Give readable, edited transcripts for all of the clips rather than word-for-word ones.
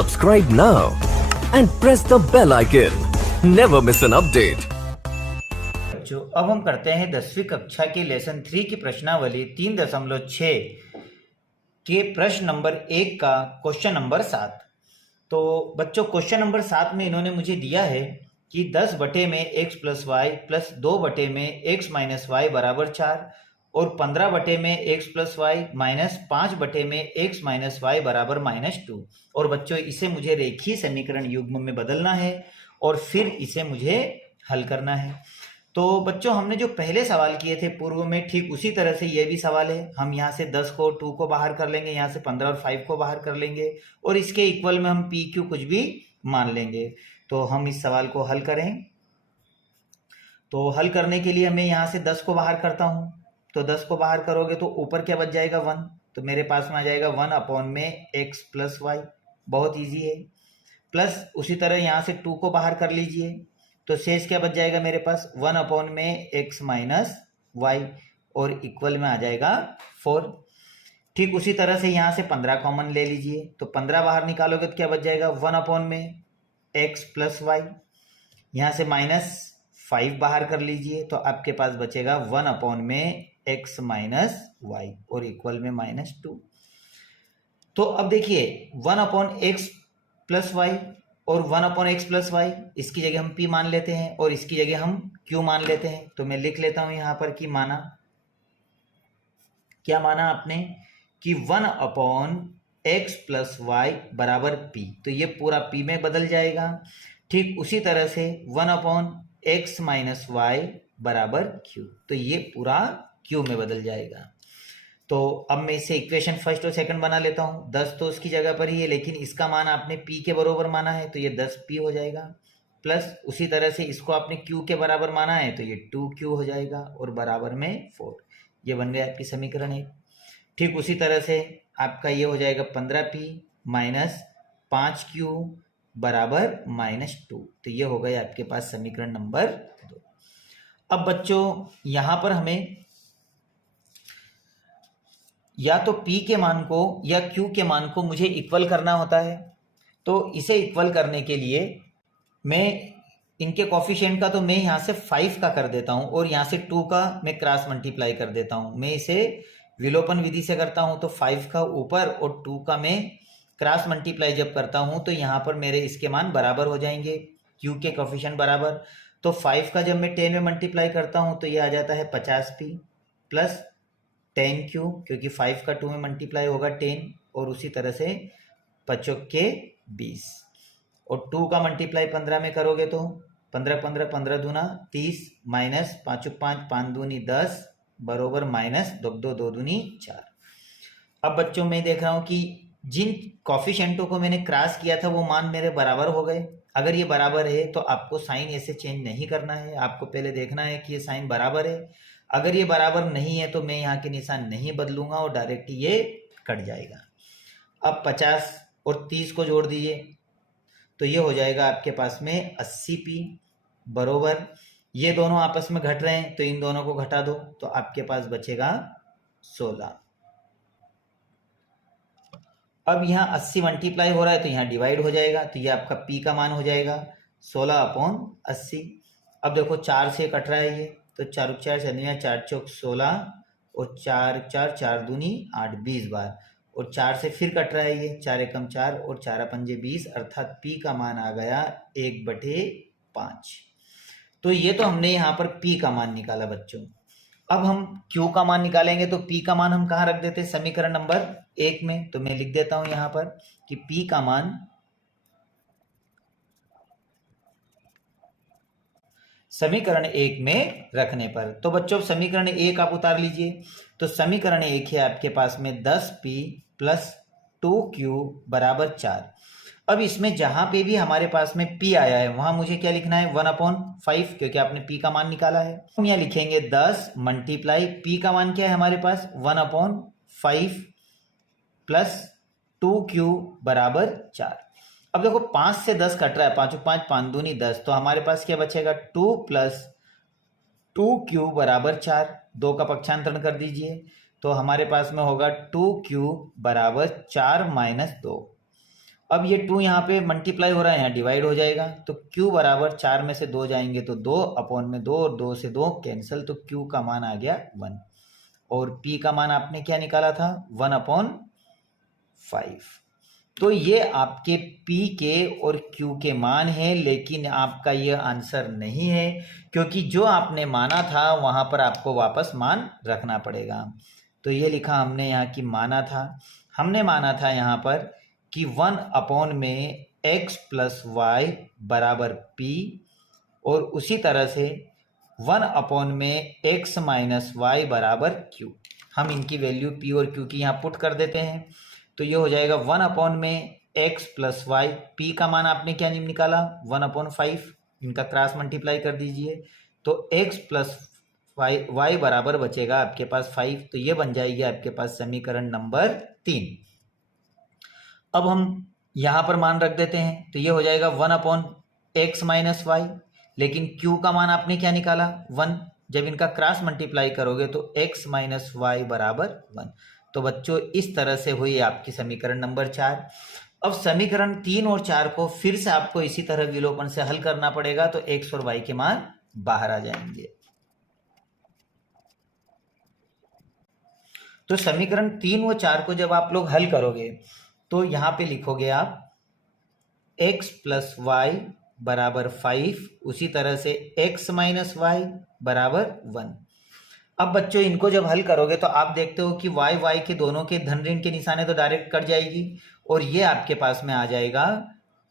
Subscribe now and press the bell icon. Never miss an update. बच्चों, अब हम करते हैं 10वीं कक्षा के लेसन 3 की प्रश्नावली 3.6 के प्रश्न नंबर 1 का क्वेश्चन नंबर 7। तो बच्चों, क्वेश्चन नंबर 7 में इन्होंने मुझे दिया है कि 10 बटे में x प्लस वाई प्लस 2 बटे में x माइनस वाई बराबर 4 और 15 बटे में x प्लस वाई माइनस 5 बटे में x माइनस वाई बराबर -2। और बच्चों, इसे मुझे रेखीय समीकरण युग्म में बदलना है और फिर इसे मुझे हल करना है। तो बच्चों, हमने जो पहले सवाल किए थे पूर्व में, ठीक उसी तरह से ये भी सवाल है। हम यहाँ से 10 को 2 को बाहर कर लेंगे, यहाँ से 15 और 5 को बाहर कर लेंगे और इसके इक्वल में हम पी क्यू कुछ भी मान लेंगे। तो हम इस सवाल को हल करें। तो हल करने के लिए मैं यहाँ से 10 को बाहर करता हूँ। तो 10 को बाहर करोगे तो ऊपर क्या बच जाएगा 1। तो मेरे पास में आ जाएगा 1 अपॉन में x प्लस वाई, बहुत ईजी है। प्लस उसी तरह यहाँ से 2 को बाहर कर लीजिए तो शेष क्या बच जाएगा मेरे पास 1 अपॉन में x माइनस वाई और इक्वल में आ जाएगा 4। ठीक उसी तरह से यहाँ से 15 कॉमन ले लीजिए तो 15 बाहर निकालोगे तो क्या बच जाएगा 1 अपॉन में x प्लस वाई। यहाँ से -5 बाहर कर लीजिए तो आपके पास बचेगा 1 अपॉन में x माइनस वाई और इक्वल में -2। तो अब देखिए 1 अपॉन x प्लस वाई और 1 अपॉन x प्लस वाई, इसकी जगह हम p मान लेते हैं और इसकी जगह हम q मान लेते हैं। तो मैं लिख लेता हूं यहां पर कि माना, क्या माना आपने कि 1 अपॉन x प्लस वाई बराबर p। तो ये पूरा p में बदल जाएगा। ठीक उसी तरह से 1 अपॉन x माइनस वाई बराबर q, तो ये पूरा q में बदल जाएगा। तो अब मैं इसे इक्वेशन फर्स्ट और सेकंड बना लेता हूं। 10 तो उसकी जगह पर ही है, लेकिन इसका मान आपने p के बराबर माना है तो ये 10p हो जाएगा। प्लस उसी तरह से इसको आपने q के बराबर माना है तो ये 2q हो जाएगा और बराबर में 4। ये बन गया आपकी समीकरण 1। ठीक उसी तरह से आपका ये हो जाएगा 15p माइनस 5q बराबर -2। तो ये हो गया आपके पास समीकरण नंबर 2। अब बच्चों, यहां पर हमें या तो p के मान को या q के मान को मुझे इक्वल करना होता है। तो इसे इक्वल करने के लिए मैं इनके कॉफिशिएंट का तो मैं यहाँ से 5 का कर देता हूँ और यहाँ से 2 का मैं क्रॉस मल्टीप्लाई कर देता हूँ। मैं इसे विलोपन विधि से करता हूँ तो 5 का ऊपर और 2 का मैं क्रॉस मल्टीप्लाई जब करता हूँ तो यहाँ पर मेरे इसके मान बराबर हो जाएंगे, q के कॉफिशिएंट बराबर। तो 5 का जब मैं 10 में मल्टीप्लाई करता हूँ तो ये आ जाता है 50p प्लस 10q, क्योंकि 5 का 2 में मल्टीप्लाई होगा 10 और उसी तरह से 5 के 20 और 2 का मल्टीप्लाई 15 में करोगे तो 15 15 15 दूना 30 माइनस 5 5 5 दूनी 10 बरोबर माइनस 2 2 2 दूनी 4। अब बच्चों, मैं देख रहा हूं कि जिन कॉफिशिएंटों को मैंने क्रॉस किया था वो मान मेरे बराबर हो गए। अगर ये बराबर है तो आपको साइन ऐसे चेंज नहीं करना है, आपको पहले देखना है कि ये साइन बराबर है। अगर ये बराबर नहीं है तो मैं यहाँ के निशान नहीं बदलूंगा और डायरेक्ट ये कट जाएगा। अब 50 और 30 को जोड़ दीजिए तो ये हो जाएगा आपके पास में 80p बरोबर, ये दोनों आपस में घट रहे हैं तो इन दोनों को घटा दो तो आपके पास बचेगा 16। अब यहाँ 80 मल्टीप्लाई हो रहा है तो यहाँ डिवाइड हो जाएगा तो ये आपका p का मान हो जाएगा 16 अपॉन 80। अब देखो 4 से कट रहा है ये तो 4 4 4 चौक 16 और 4 4 4 दूनी 8 20 बार और 4 से फिर कट रहा है ये 4 एकम 4 और 4 पंजे 20, अर्थात p का मान आ गया 1/5। तो ये तो हमने यहाँ पर p का मान निकाला बच्चों। अब हम q का मान निकालेंगे तो p का मान हम कहाँ रख देते हैं समीकरण नंबर 1 में। तो मैं लिख देता हूं यहाँ पर कि p का मान समीकरण 1 में रखने पर। तो बच्चों, समीकरण 1 आप उतार लीजिए तो समीकरण 1 है आपके पास में 10p प्लस 2q बराबर 4। अब इसमें जहां पे भी हमारे पास में p आया है वहां मुझे क्या लिखना है 1/5, क्योंकि आपने p का मान निकाला है। हम यहाँ लिखेंगे 10 मल्टीप्लाई p का मान क्या है हमारे पास 1/5 प्लस 2q बराबर 4। अब देखो 5 से 10 कट रहा है, 5 5 5 दूनी 10, तो हमारे पास क्या बचेगा 2 प्लस 2q बराबर 4। 2 का पक्षांतरण कर दीजिए तो हमारे पास में होगा 2q बराबर 4 - 2 अब ये 2 यहाँ पे मल्टीप्लाई हो रहा है, यहाँ डिवाइड हो जाएगा, तो q बराबर 4 में से 2 जाएंगे तो 2 अपॉन में 2 और 2 से 2 कैंसिल, तो q का मान आ गया 1 और p का मान आपने क्या निकाला था 1/5। तो ये आपके p के और q के मान है, लेकिन आपका ये आंसर नहीं है क्योंकि जो आपने माना था वहाँ पर आपको वापस मान रखना पड़ेगा। तो ये लिखा हमने यहाँ की माना था, हमने माना था यहाँ पर कि 1 में x प्लस वाई बराबर p, और उसी तरह से 1 में x माइनस वाई बराबर q। हम इनकी वैल्यू p और q की यहाँ पुट कर देते हैं, तो ये हो जाएगा 1 में x प्लस वाई, p का मान आपने क्या निकाला 1/5, इनका क्रॉस मल्टीप्लाई कर दीजिए, तो x प्लस वाई बराबर बचेगा आपके पास 5, तो ये बन जाएगी आपके पास समीकरण नंबर 3। अब हम यहाँ पर मान रख देते हैं, तो ये हो जाएगा 1/x माइनस वाई, लेकिन q का मान आपने क्या निकाला 1, जब इनका क्रॉस मल्टीप्लाई करोगे तो x माइनस वाई बराबर 1। तो बच्चों इस तरह से हुई आपकी समीकरण नंबर 4। अब समीकरण 3 और 4 को फिर से आपको इसी तरह विलोपन से हल करना पड़ेगा, तो x और y के मान बाहर आ जाएंगे। तो समीकरण 3 व 4 को जब आप लोग हल करोगे तो यहाँ पे लिखोगे आप x प्लस वाई बराबर 5, उसी तरह से x माइनस वाई बराबर 1। अब बच्चों इनको जब हल करोगे तो आप देखते हो कि y के दोनों के धन ऋण के निशाने तो डायरेक्ट कट जाएगी, और ये आपके पास में आ जाएगा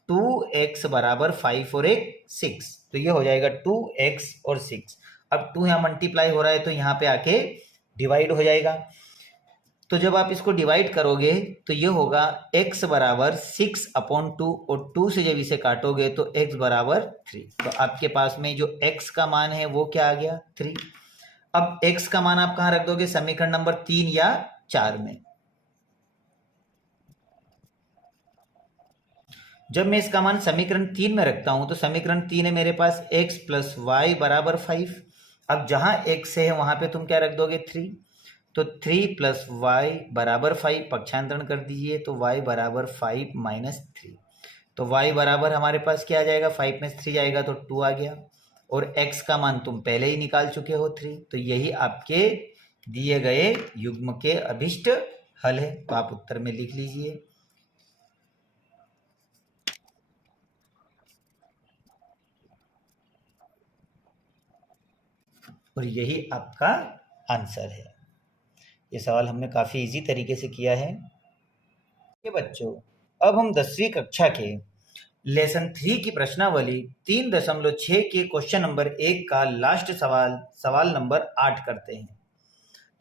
2x बराबर 5 और 6, तो ये हो जाएगा 2x और 6। अब 2 यहाँ मल्टीप्लाई हो रहा है तो यहाँ पे आके डिवाइड हो जाएगा, तो जब आप इसको डिवाइड करोगे तो ये होगा x बराबर 6/2, और 2 से जब इसे काटोगे तो x बराबर 3, तो आपके पास में जो x का मान है वो क्या आ गया 3। अब x का मान आप कहाँ रख दोगे समीकरण नंबर 3 या 4 में। जब मैं इसका मान समीकरण 3 में रखता हूं तो समीकरण 3 है मेरे पास x प्लस वाई बराबर 5। अब जहां x है वहां पे तुम क्या रख दोगे 3, तो 3 प्लस वाई बराबर 5, पक्षांतरण कर दीजिए तो y बराबर 5 माइनस 3, तो y बराबर हमारे पास क्या आ जाएगा 5 में 3 जाएगा तो 2 आ गया, और x का मान तुम पहले ही निकाल चुके हो 3, तो यही आपके दिए गए युग्म के अभिष्ट हल है। तो आप उत्तर में लिख लीजिए। और यही आपका आंसर है। ये सवाल हमने काफ़ी इजी तरीके से किया है। ये बच्चों अब हम 10वीं कक्षा के लेसन 3 की प्रश्नावली 3.6 के क्वेश्चन नंबर 1 का लास्ट सवाल नंबर 8 करते हैं।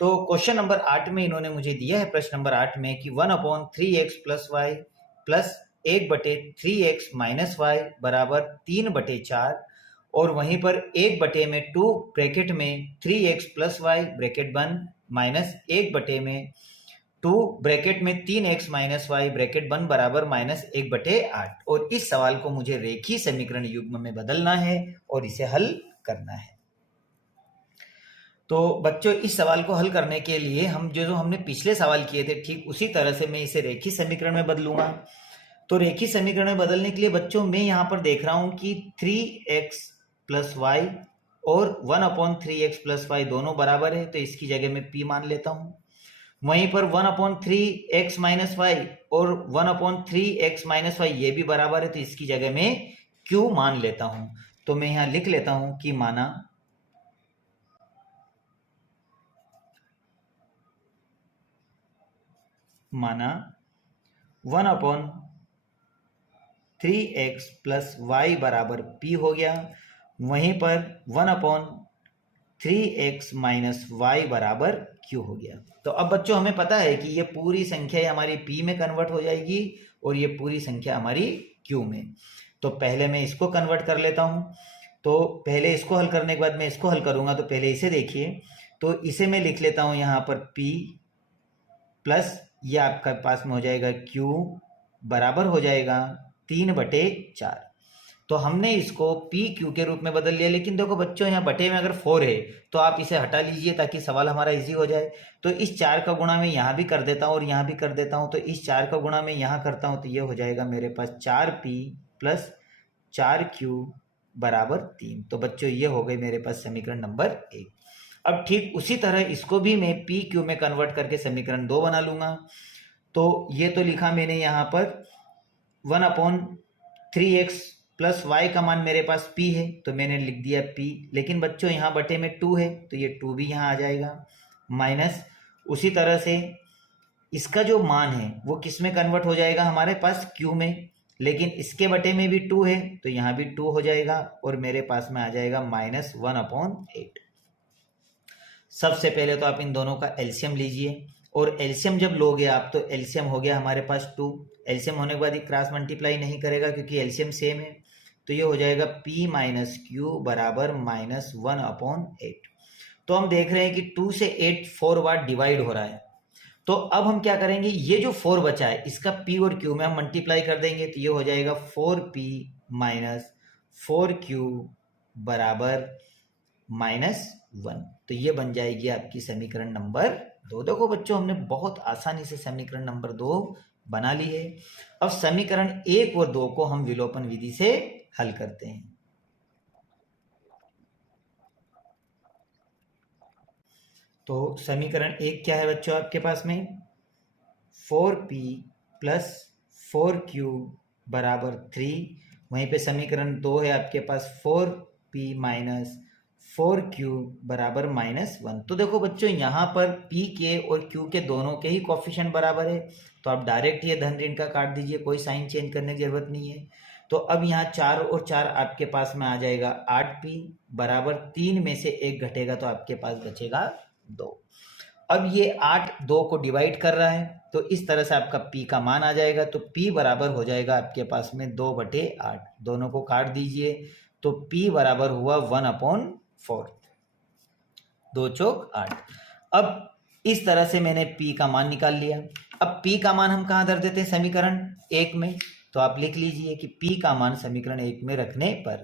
तो क्वेश्चन नंबर 8 में इन्होंने मुझे दिया है प्रश्न नंबर 8 में कि 1/3x plus y plus 1/3x minus y बराबर 3/4, और वहीं पर 1/2 ब्रैकेट में 3x प्लस वाई ब्रैकेट बंद माइनस 1/2 ब्रैकेट में 3x माइनस वाई ब्रैकेट बंद बराबर -1/8। और इस सवाल को मुझे रेखीय समीकरण युग्म में बदलना है और इसे हल करना है। तो बच्चों इस सवाल को हल करने के लिए हम जो हमने पिछले सवाल किए थे ठीक उसी तरह से मैं इसे रेखीय समीकरण में बदलूंगा। तो रेखीय समीकरण में बदलने के लिए बच्चों मैं यहाँ पर देख रहा हूँ कि 3x प्लस वाई और 1/3x प्लस वाई दोनों बराबर है, तो इसकी जगह मैं p मान लेता हूँ। वहीं पर 1/3x माइनस वाई और 1/3x माइनस वाई ये भी बराबर है, तो इसकी जगह मैं q मान लेता हूँ। तो मैं यहाँ लिख लेता हूँ कि माना 1/3x प्लस वाई बराबर p हो गया। वहीं पर 1/3x माइनस वाई बराबर q हो गया। तो अब बच्चों हमें पता है कि ये पूरी संख्या हमारी p में कन्वर्ट हो जाएगी और ये पूरी संख्या हमारी q में। तो पहले मैं इसको कन्वर्ट कर लेता हूँ। तो पहले इसको हल करने के बाद मैं इसको हल करूँगा, तो पहले इसे देखिए। तो इसे मैं लिख लेता हूँ यहाँ पर p प्लस ये आपका पास में हो जाएगा q बराबर हो जाएगा 3/4। तो हमने इसको पी क्यू के रूप में बदल लिया। लेकिन देखो बच्चों, यहाँ बटे में अगर 4 है तो आप इसे हटा लीजिए ताकि सवाल हमारा इजी हो जाए। तो इस 4 का गुणा मैं यहाँ भी कर देता हूँ और यहाँ भी कर देता हूँ। तो इस 4 का गुणा मैं यहाँ करता हूँ तो ये हो जाएगा मेरे पास 4p प्लस 4q बराबर 3। तो बच्चों ये हो गई मेरे पास समीकरण नंबर 1। अब ठीक उसी तरह इसको भी मैं पी क्यू में कन्वर्ट करके समीकरण 2 बना लूंगा। तो ये तो लिखा मैंने यहाँ पर 1/3x प्लस वाई का मान मेरे पास p है तो मैंने लिख दिया p। लेकिन बच्चों यहाँ बटे में 2 है तो ये 2 भी यहाँ आ जाएगा, माइनस उसी तरह से इसका जो मान है वो किस में कन्वर्ट हो जाएगा हमारे पास q में। लेकिन इसके बटे में भी 2 है तो यहाँ भी 2 हो जाएगा और मेरे पास में आ जाएगा -1/8। सबसे पहले तो आप इन दोनों का एलसीएम लीजिए और एलसीएम जब लोगे आप तो एलसीएम हो गया हमारे पास 2। एलसीएम होने के बाद ये क्रॉस मल्टीप्लाई नहीं करेगा क्योंकि एलसीएम सेम है। तो ये हो जाएगा p माइनस क्यू बराबर -1/8। तो हम देख रहे हैं कि 2 से 8 4 बार डिवाइड हो रहा है। तो अब हम क्या करेंगे, ये जो 4 बचा है इसका p और q में हम मल्टीप्लाई कर देंगे तो ये हो जाएगा 4p माइनस 4q बराबर -1। तो ये बन जाएगी आपकी समीकरण नंबर 2। देखो बच्चों, हमने बहुत आसानी से समीकरण नंबर 2 बना ली है। अब समीकरण 1 और 2 को हम विलोपन विधि से हल करते हैं। तो समीकरण 1 क्या है बच्चों आपके पास में, 4p प्लस 4q बराबर 3। वहीं पे समीकरण 2 है आपके पास 4p माइनस 4q बराबर -1। तो देखो बच्चों, यहाँ पर p के और q के दोनों के ही कोफिशिएंट बराबर है तो आप डायरेक्ट ये धन ऋण का काट दीजिए, कोई साइन चेंज करने की जरूरत नहीं है। तो अब यहाँ 4 और 4 आपके पास में आ जाएगा 8p बराबर 3 में से 1 घटेगा तो आपके पास बचेगा 2। अब ये 8 2 को डिवाइड कर रहा है तो इस तरह से आपका p का मान आ जाएगा। तो p बराबर हो जाएगा आपके पास में 2/8। दोनों को काट दीजिए तो p बराबर हुआ 1/4, 2 चौक 8। अब इस तरह से मैंने p का मान निकाल लिया। अब p का मान हम कहाँ धर देते हैं, समीकरण 1 में। तो आप लिख लीजिए कि p का मान समीकरण 1 में रखने पर,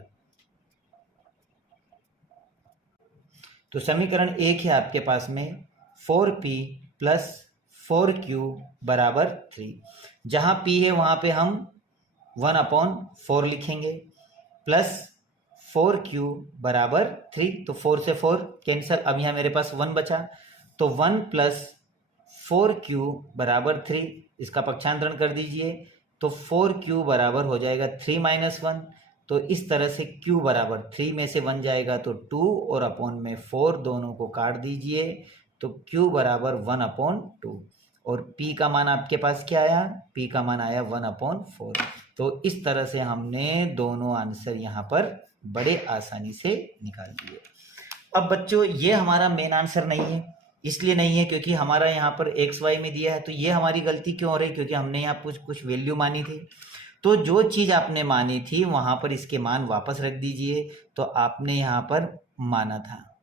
तो समीकरण 1 है आपके पास में 4p प्लस 4q बराबर 3। जहां p है वहां पे हम 1/4 लिखेंगे प्लस 4q बराबर 3। तो 4 से 4 कैंसिल, अब यहाँ मेरे पास 1 बचा तो 1 प्लस 4q बराबर 3, इसका पक्षांतरण कर दीजिए तो 4q बराबर हो जाएगा 3 - 1। तो इस तरह से q बराबर 3 में से 1 जाएगा तो 2 और अपॉन में 4 दोनों को काट दीजिए तो q बराबर 1/2। और p का मान आपके पास क्या आया, p का मान आया 1/4। तो इस तरह से हमने दोनों आंसर यहाँ पर बड़े आसानी से निकाल दिए। अब बच्चों, ये हमारा मेन आंसर नहीं है, इसलिए नहीं है क्योंकि हमारा यहाँ पर एक्स वाई में दिया है। तो ये हमारी गलती क्यों हो रही है, क्योंकि हमने यहाँ कुछ वैल्यू मानी थी। तो जो चीज़ आपने मानी थी वहाँ पर इसके मान वापस रख दीजिए। तो आपने यहाँ पर माना था,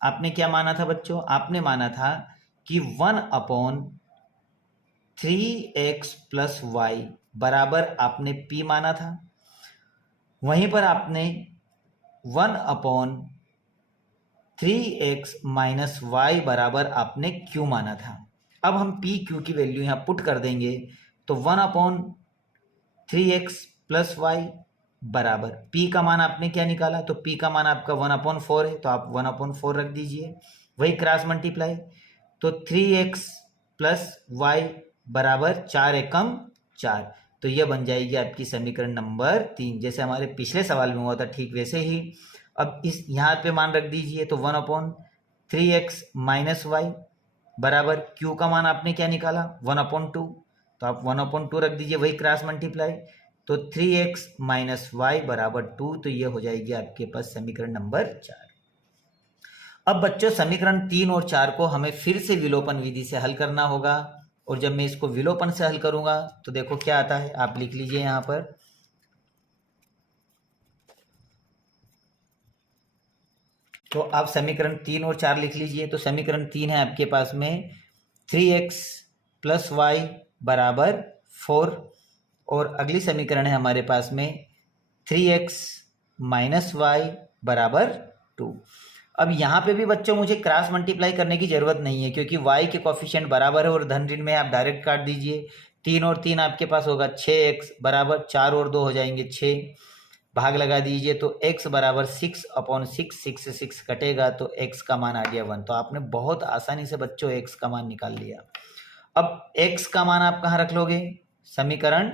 आपने क्या माना था बच्चों, आपने माना था कि 1/3x प्लस वाई बराबर आपने p माना था। वहीं पर आपने 1/3x माइनस वाई बराबर आपने q माना था। अब हम p q की वैल्यू यहाँ पुट कर देंगे तो 1/3x प्लस वाई बराबर p का मान आपने क्या निकाला, तो p का मान आपका 1/4 है तो आप 1/4 रख दीजिए, वही क्रॉस मल्टीप्लाई। तो 3x प्लस वाई बराबर 4 एकम 4। तो यह बन जाएगी आपकी समीकरण नंबर 3, जैसे हमारे पिछले सवाल में हुआ था ठीक वैसे ही। अब इस यहाँ पे मान रख दीजिए तो 1/3x माइनस वाई बराबर q का मान आपने क्या निकाला 1/2, तो आप 1/2 रख दीजिए, वही क्रॉस मल्टीप्लाई। तो 3x माइनस वाई बराबर 2। तो ये हो जाएगी आपके पास समीकरण नंबर 4। अब बच्चों, समीकरण 3 और 4 को हमें फिर से विलोपन विधि से हल करना होगा। और जब मैं इसको विलोपन से हल करूंगा तो देखो क्या आता है, आप लिख लीजिए यहाँ पर। तो आप समीकरण 3 और 4 लिख लीजिए। तो समीकरण 3 है आपके पास में 3x प्लस वाई बराबर 4, और अगली समीकरण है हमारे पास में 3x माइनस वाई बराबर 2। अब यहाँ पे भी बच्चों मुझे क्रॉस मल्टीप्लाई करने की जरूरत नहीं है, क्योंकि y के कोफिशिएंट बराबर है और धन ऋण में आप डायरेक्ट काट दीजिए। 3 और 3 आपके पास होगा 6x बराबर 4 और 2 हो जाएंगे 6, भाग लगा दीजिए तो x बराबर 6/6, 6 से 6 कटेगा तो x का मान आ गया 1। तो आपने बहुत आसानी से बच्चों x का मान निकाल लिया। अब x का मान आप कहाँ रख लोगे? समीकरण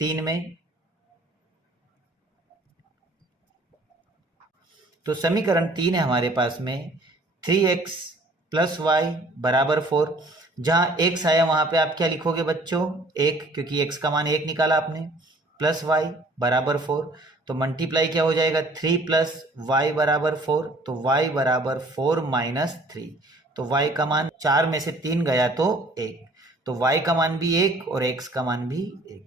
3 में। तो समीकरण 3 है हमारे पास में 3x प्लस वाई बराबर 4। जहाँ x आया वहाँ पे आप क्या लिखोगे बच्चों? 1, क्योंकि x का मान 1 निकाला आपने, प्लस वाई बराबर 4। तो मल्टीप्लाई क्या हो जाएगा? 3 प्लस वाई बराबर 4, तो y बराबर 4 माइनस 3। तो y का मान 4 में से 3 गया तो 1, तो y का मान भी 1 और x का मान भी 1।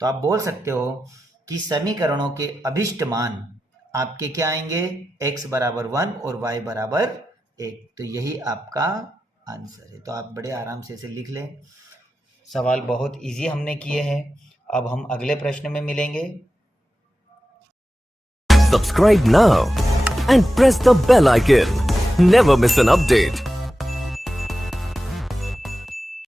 तो आप बोल सकते हो कि समीकरणों के अभिष्ट मान आपके क्या आएंगे? x बराबर 1 और y बराबर 1। तो यही आपका आंसर है। तो आप बड़े आराम से इसे लिख लें। सवाल बहुत इजी हमने किए हैं। अब हम अगले प्रश्न में मिलेंगे। Subscribe now and press the bell icon. Never miss an update.